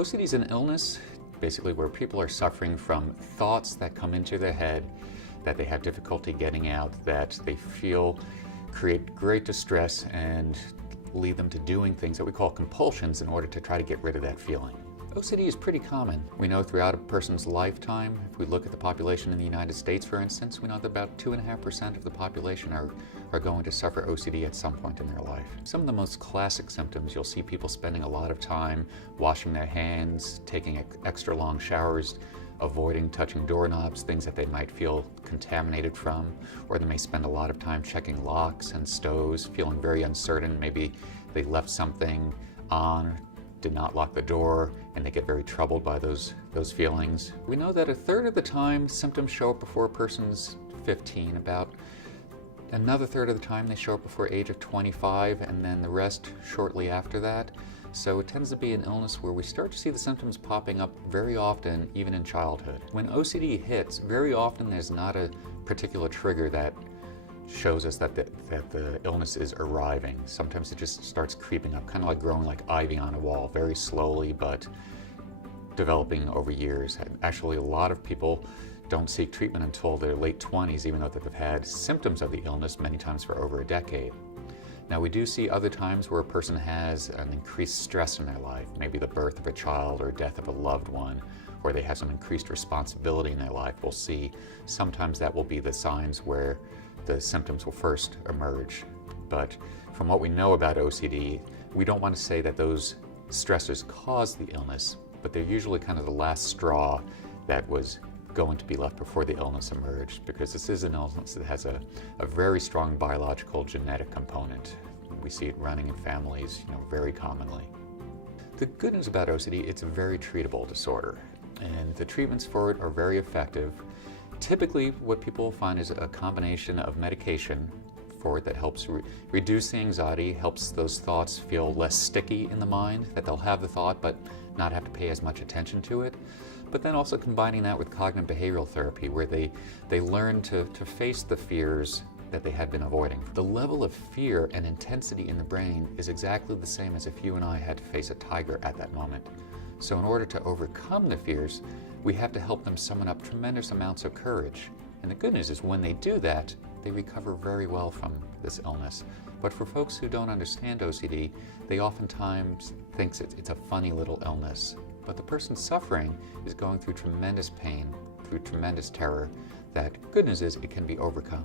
OCD is an illness, basically where people are suffering from thoughts that come into their head that they have difficulty getting out, that they feel create great distress and lead them to doing things that we call compulsions in order to try to get rid of that feeling. OCD is pretty common. We know throughout a person's lifetime, if we look at the population in the United States, for instance, we know that about 2.5% of the population are going to suffer OCD at some point in their life. Some of the most classic symptoms, you'll see people spending a lot of time washing their hands, taking extra long showers, avoiding touching doorknobs, things that they might feel contaminated from, or they may spend a lot of time checking locks and stoves, feeling very uncertain. Maybe they left something on, did not lock the door, and they get very troubled by those feelings. We know that a third of the time symptoms show up before a person's 15, about another third of the time they show up before age of 25, and then the rest shortly after that. So it tends to be an illness where we start to see the symptoms popping up very often, even in childhood. When OCD hits, very often there's not a particular trigger that shows us that the illness is arriving. Sometimes it just starts creeping up, kind of like growing like ivy on a wall, very slowly, but developing over years. And actually, a lot of people don't seek treatment until their late 20s, even though they've had symptoms of the illness many times for over a decade. Now, we do see other times where a person has an increased stress in their life, maybe the birth of a child or death of a loved one, or they have some increased responsibility in their life. We'll see sometimes that will be the signs where the symptoms will first emerge. But from what we know about OCD, we don't want to say that those stressors cause the illness, but they're usually kind of the last straw that was going to be left before the illness emerged, because this is an illness that has a very strong biological genetic component. We see it running in families, very commonly. The good news about OCD, it's a very treatable disorder, and the treatments for it are very effective. Typically, what people find is a combination of medication for it that helps reduce the anxiety, helps those thoughts feel less sticky in the mind, that they'll have the thought but not have to pay as much attention to it. But then also combining that with cognitive behavioral therapy, where they learn to face the fears that they had been avoiding. The level of fear and intensity in the brain is exactly the same as if you and I had to face a tiger at that moment. So in order to overcome the fears, we have to help them summon up tremendous amounts of courage. And the good news is when they do that, they recover very well from this illness. But for folks who don't understand OCD, they oftentimes think it's a funny little illness. But the person suffering is going through tremendous pain, through tremendous terror, that good news is it can be overcome.